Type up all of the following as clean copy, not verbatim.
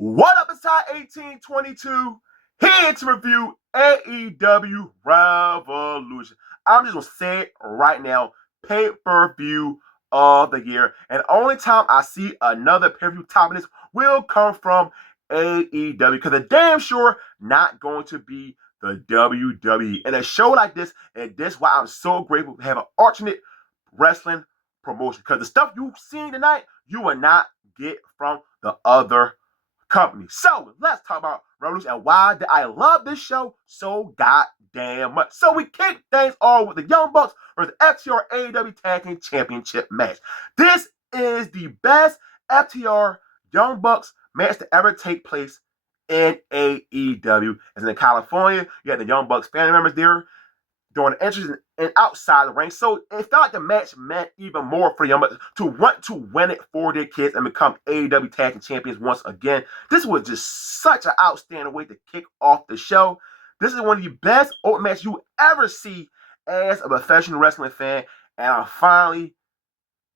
What up, inside 1822? Here to review AEW Revolution. I'm just gonna say it right now, pay-per-view of the year. And only time I see another pay-per-view topping this will come from AEW, because they're damn sure not going to be the WWE. And a show like this, and this is why I'm so grateful to have an alternate wrestling promotion. Because the stuff you've seen tonight, you will not get from the other company. So let's talk about Revolution and why I love this show so goddamn much. So we kick things off with the Young Bucks versus FTR AEW Tag Team Championship match. This is the best FTR Young Bucks match to ever take place in AEW. As in California, you had the Young Bucks family members there during the entrance and outside the ring. So it felt like the match meant even more for the Young Bucks to want to win it for their kids and become AEW Tag Team Champions once again. This was just such an outstanding way to kick off the show. This is one of the best open matches you ever see as a professional wrestling fan. And I'm finally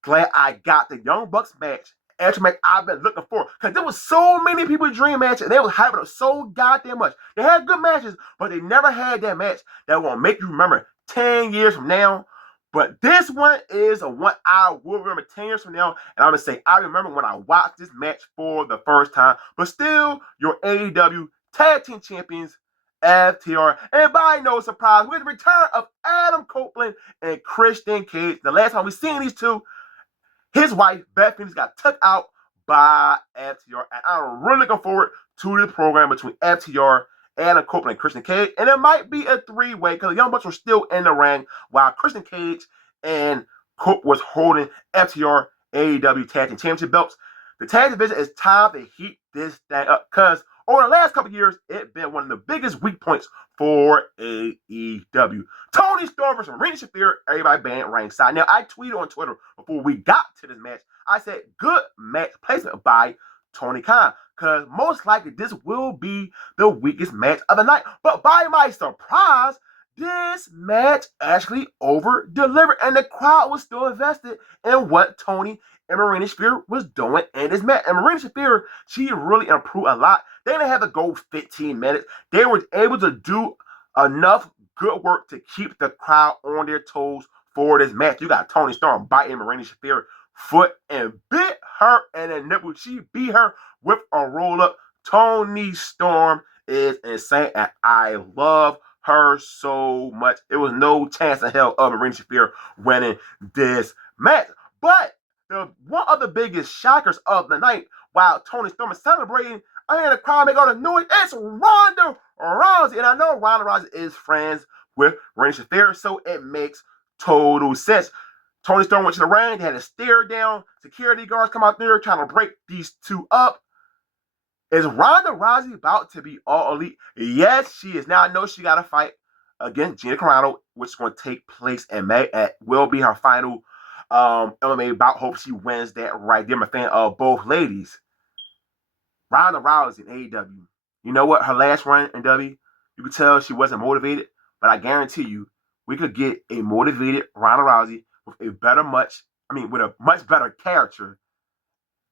glad I got the Young Bucks match. Match I've been looking for, because there was so many people's dream matches and they was hyping up so goddamn much. They had good matches, but they never had that match that will make you remember 10 years from now. But this one is a one I will remember 10 years from now. And I'm gonna say I remember when I watched this match for the first time. But still, your AEW Tag Team Champions, FTR, and by no surprise, with the return of Adam Copeland and Christian Cage. The last time we seen these two, his wife, Beth Phoenix, got took out by FTR. And I'm really looking forward to the program between FTR, Adam Copeland, and Christian Cage. And it might be a three-way, because the Young Bucks were still in the ring while Christian Cage and Cope was holding FTR AEW Tag Team Championship belts. The tag division is time to heat this thing up, because over the last couple of years, it's been one of the biggest weak points for AEW. Tony Storm versus Marina Shafir, everybody banned ringside. Now, I tweeted on Twitter before we got to this match. I said, good match placement by Tony Khan, because most likely this will be the weakest match of the night. But by my surprise, this match actually over-delivered, and the crowd was still invested in what Tony and Marina Shafir was doing in this match. And Marina Shafir, she really improved a lot. They didn't have to go 15 minutes. They were able to do enough good work to keep the crowd on their toes for this match. You got Tony Storm biting Marina Shafir foot and bit her in the nipple. She beat her with a roll-up. Tony Storm is insane, and I love her so much. It was no chance in hell of Marina Shafir winning this match. But one of the biggest shockers of the night, while Tony Storm is celebrating, I hear the crowd make all the noise. It's Ronda Rousey. And I know Ronda Rousey is friends with Marina Shafir, so it makes total sense. Tony Storm went to the ring. They had a stare down. Security guards come out there trying to break these two up. Is Ronda Rousey about to be all elite? Yes, she is. Now, I know she got to fight against Gina Carano, which is going to take place in May. It will be her final MMA bout. Hope she wins that right there. I'm a fan of both ladies. Ronda Rousey in AEW. You know what? Her last run in W, you could tell she wasn't motivated, but I guarantee you, we could get a motivated Ronda Rousey with a much better character.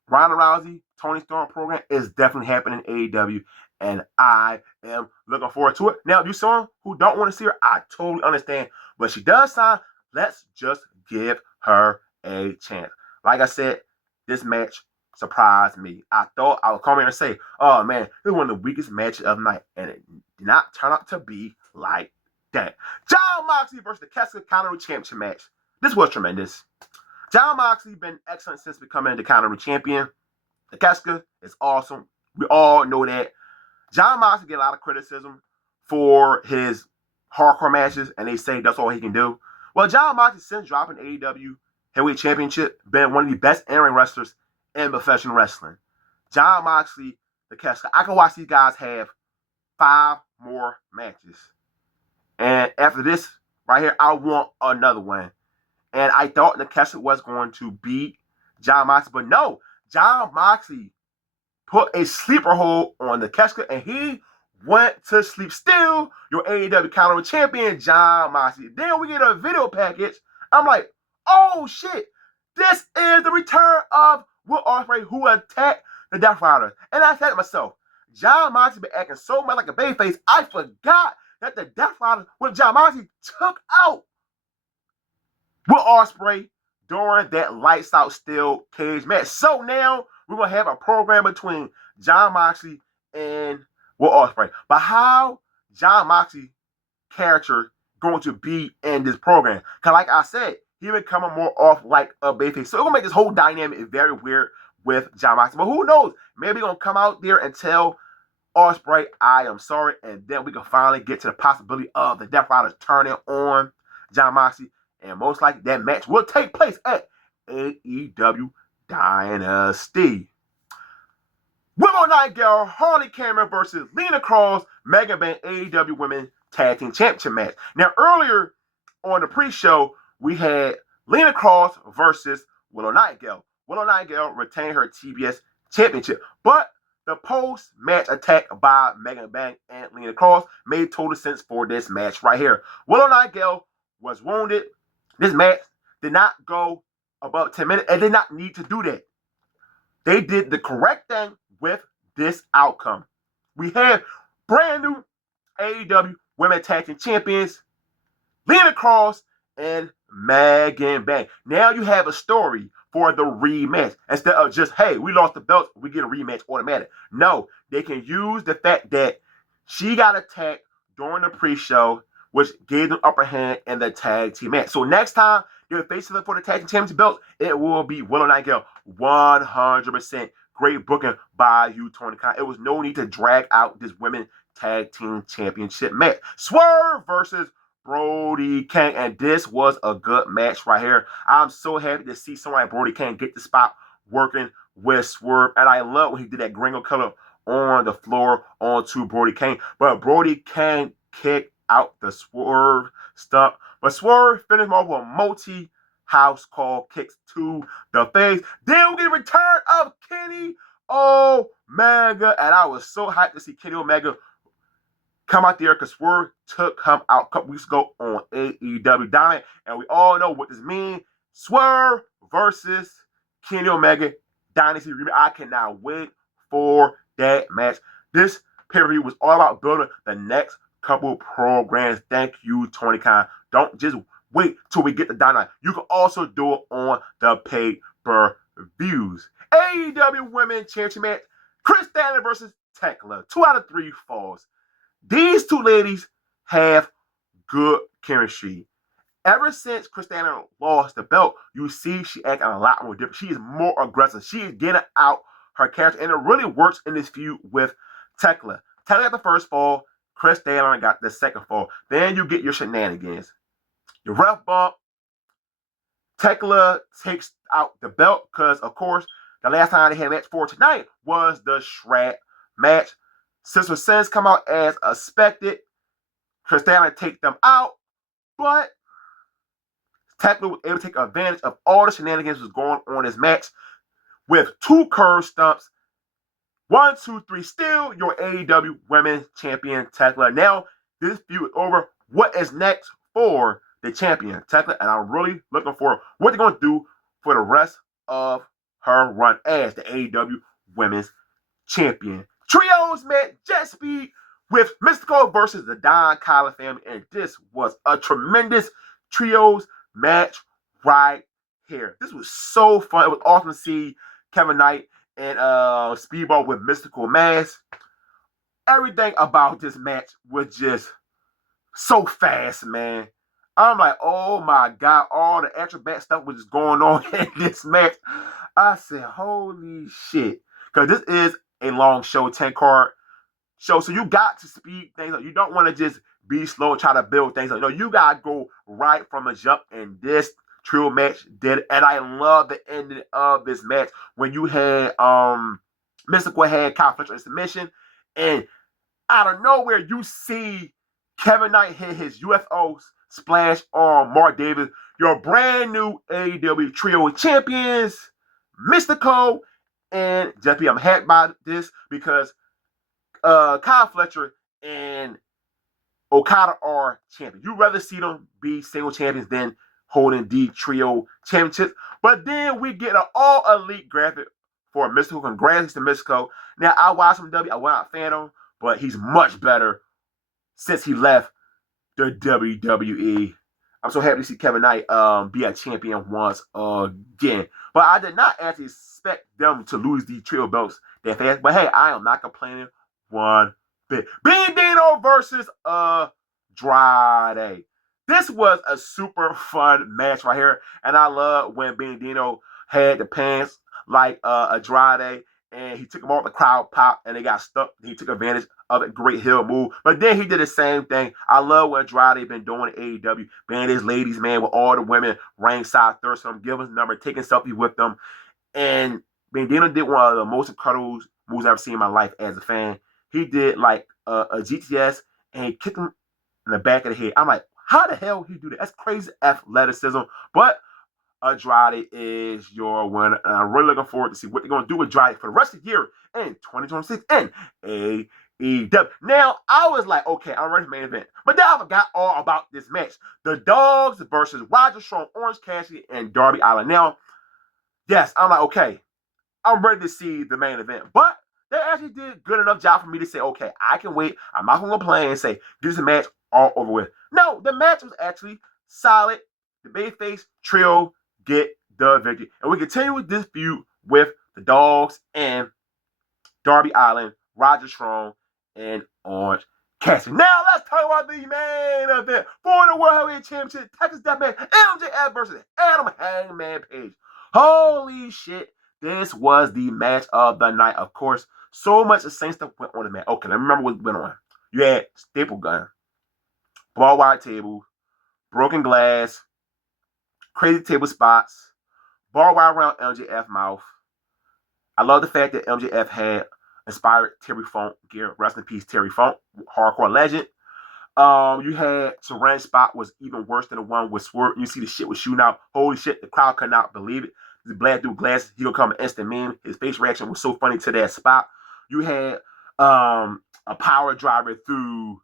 Ronda Rousey, Tony Storm program is definitely happening in AEW, and I am looking forward to it. Now, if you're someone who don't want to see her, I totally understand, but she does sign. Let's just give her a chance. Like I said, this match surprised me. I thought I would come here and say, oh man, this is one of the weakest matches of the night, and it did not turn out to be like that. Jon Moxley versus the Keska Counter Championship match. This was tremendous. Jon Moxley been excellent since becoming the Counter Champion. The Keska is awesome. We all know that. Jon Moxley get a lot of criticism for his hardcore matches, and they say that's all he can do. Well, Jon Moxley, since dropping AEW Heavyweight Championship, been one of the best in-ring wrestlers in professional wrestling. Jon Moxley, the Keska. I can watch these guys have 5 more matches. And after this right here, I want another one. And I thought the Keska was going to beat Jon Moxley, but no. Jon Moxley put a sleeper hold on the Keska, and he went to sleep. Still, your AEW Counter Champion, Jon Moxley. Then we get a video package. I'm like, oh shit. This is the return of Will Ospreay, who attacked the Death Riders. And I said to myself, Jon Moxley been acting so much like a babyface, I forgot that the Death Riders, when Jon Moxley took out Will Ospreay during that lights out steel cage match. So now we're going to have a program between Jon Moxley and Will Ospreay. But how Jon Moxley character going to be in this program? Because like I said, he been coming more off like a babyface. So it's going to make this whole dynamic very weird with Jon Moxley. But who knows? Maybe he's going to come out there and tell Ospreay, I am sorry. And then we can finally get to the possibility of the Death Riders turning on Jon Moxley. And most likely that match will take place at AEW Dynasty. Willow Nightingale, Harley Cameron versus Lena Cross, Mega Man AEW Women Tag Team Championship match. Now, earlier on the pre-show, we had Lena Cross versus Willow Nightingale. Willow Nightingale retained her TBS Championship, but the post-match attack by Mega Man and Lena Cross made total sense for this match right here. Willow Nightingale was wounded. This match did not go above 10 minutes and did not need to do that. They did the correct thing with this outcome. We have brand new AEW Women Tag Team Champions, Lena Cross and Megan Bank. Now you have a story for the rematch. Instead of just, hey, we lost the belts, we get a rematch automatic. No, they can use the fact that she got attacked during the pre-show, which gave them upper hand in the tag team match. So next time they're facing them for the tag team championship belt, it will be Willow Nightingale. 100% great booking by you, Tony Khan. It was no need to drag out this women tag team championship match. Swerve versus Brody King, and this was a good match right here. I'm so happy to see someone like Brody King get the spot working with Swerve, and I love when he did that gringo color on the floor onto Brody King. But Brody King kicked out the Swerve stump, but Swerve finished him off with a multi-house call kicks to the face. Then we get a return of Kenny Omega, and I was so hyped to see Kenny Omega come out there because Swerve took him out a couple weeks ago on AEW Dynamite, and we all know what this means. Swerve versus Kenny Omega Dynasty rematch. I cannot wait for that match. This pay-per-view was all about building the next couple programs. Thank you, Tony Khan. Don't just wait till we get the Dynamite. You can also do it on the pay-per-views. AEW Women Championship match. Chris Stanley versus Tekla. 2 out of 3 falls. These two ladies have good chemistry. Ever since Chris Stanley lost the belt, you see she acting a lot more different. She is more aggressive. She is getting out her character, and it really works in this feud with Tekla. Tekla got the first fall. Chris Stanley got the second fall. Then you get your shenanigans. Your ref bump. Tekla takes out the belt because, of course, the last time they had a match for tonight was the Shrap match. Sister Sins come out as expected. Chris Stanley take them out, but Tekla was able to take advantage of all the shenanigans that was going on in this match with 2 curve stumps. 1, 2, 3, still your AEW Women's Champion Tekla. Now this feud is over. What is next for the champion Tekla? And I'm really looking for what they're going to do for the rest of her run as the AEW Women's Champion. Trios met Jet Speed with Mystical versus the Don Callis family, and this was a tremendous trios match right here. This was so fun. It was awesome to see Kevin Knight and Speedball with Mystical Mask. Everything about this match was just so fast, man. I'm like, oh my God, all the extra back stuff was just going on in this match. I said, holy shit. Because this is a long show, 10-card show. So you got to speed things up. You don't want to just be slow and try to build things up. No, you got to go right from the jump. And this trio match did it. And I love the ending of this match when you had Mystical had Kyle Fletcher in submission. And out of nowhere, you see Kevin Knight hit his UFO splash on Mark Davis. Your brand new AEW Trio Champions, Mystical and Jet Speed. I'm happy about this because Kyle Fletcher and Okada are champions. You'd rather see them be single champions than holding the trio championships. But then we get an all-elite graphic for Mystical. Congrats to Mystical. Now, I watched him W. I was not a fan of him, but he's much better since he left the WWE. I'm so happy to see Kevin Knight be a champion once again. But I did not actually expect them to lose the trio belts that fast. But hey, I am not complaining one bit. Bandito versus Andrade. This was a super fun match right here. And I love when Bandito had the pants like Andrade, and he took him off, the crowd pop, and they got stuck. He took advantage of a great heel move. But then he did the same thing. I love what Andrade been doing in AEW, being his ladies, man, with all the women ringside, thirsting him, giving his number, taking selfies with them. And Bandito did one of the most incredible moves I've ever seen in my life as a fan. He did like a GTS, and he kicked him in the back of the head. I'm like, how the hell he do that? That's crazy athleticism. But Andrade is your winner, and I'm really looking forward to see what they're going to do with Andrade for the rest of the year in 2026 and AEW. Now, I was like, okay, I'm ready for the main event. But then I forgot all about this match. The Dogs versus Roger Strong, Orange Cassidy, and Darby Allin. Now, yes, I'm like, okay, I'm ready to see the main event. But they actually did a good enough job for me to say, okay, I can wait. I'm not going to play and say, this is a match all over with. No, the match was actually solid. The babyface trio get the victory. And we continue with this feud with the Dogs and Darby Allin, Roger Strong, and Orange Cassidy. Now let's talk about the main event for the World Heavyweight Championship. Texas Deathmatch, MJF versus Adam Hangman Page. Holy shit, this was the match of the night. Of course, so much the same stuff went on the match. Okay, let me remember what went on. You had staple gun, ball wire table, broken glass, crazy table spots, barbed wire around MJF mouth. I love the fact that MJF had inspired Terry Funk gear. Rest in peace, Terry Funk, hardcore legend. You had Saran's spot was even worse than the one with Swerve. You see the shit was shooting out. Holy shit, the crowd could not believe it. The black through glass, he gonna come an instant meme. His face reaction was so funny to that spot. You had a power driver through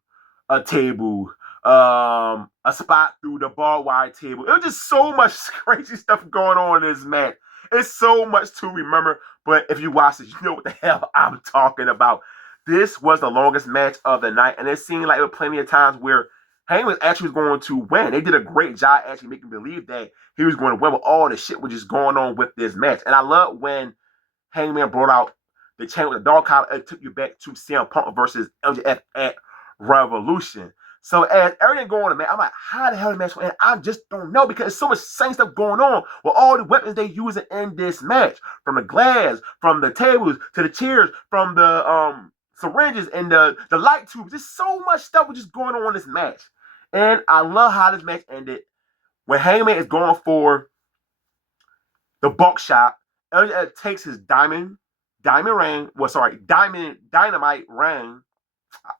a table, a spot through the barbed wire table. It was just so much crazy stuff going on in this match. It's so much to remember, but if you watch it, you know what the hell I'm talking about. This was the longest match of the night, and it seemed like there were plenty of times where Hangman actually was going to win. They did a great job actually making me believe that he was going to win with all the shit which is going on with this match. And I love when Hangman brought out the chant with the dog collar. It took you back to CM Punk versus MJF at Revolution. So as everything going on, man, I'm like, how the hell the match will end? I just don't know, because there's so much same stuff going on with all the weapons they using in this match. From the glass, from the tables, to the chairs, from the syringes and the light tubes. There's so much stuff was just going on in this match. And I love how this match ended. When Hangman is going for the buckshot, it takes his diamond ring. Well, sorry, dynamite ring.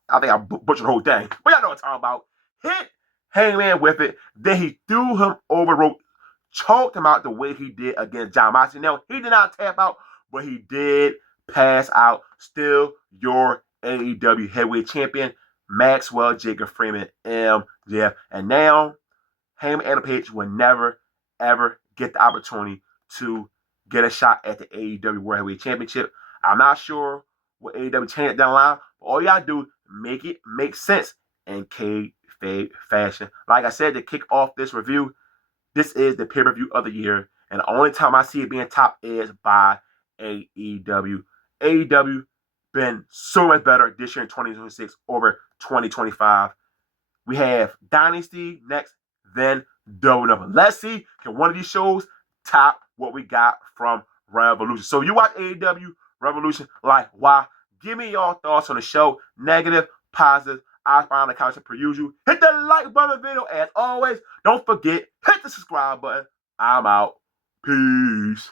I think I butchered the whole thing, but y'all know what I'm talking about. Hit Hangman with it. Then he threw him over the rope, choked him out the way he did against John Moxley. Now, he did not tap out, but he did pass out. Still your AEW heavyweight champion, Maxwell Jacob Freeman, MJF. And now, Hangman Adam Page will never, ever get the opportunity to get a shot at the AEW World Heavyweight Championship. I'm not sure what AEW changed down the line, but all y'all do, make it make sense in kayfabe fashion. Like I said, to kick off this review, this is the pay-per-view of the year, and the only time I see it being top is by AEW. AEW been so much better this year in 2026 over 2025. We have Dynasty next, then WWE. Let's see, can one of these shows top what we got from Revolution? So you watch AEW Revolution, like, why? Give me your thoughts on the show. Negative, positive. I find the comments per usual. Hit the like button on the video. As always, don't forget, hit the subscribe button. I'm out. Peace.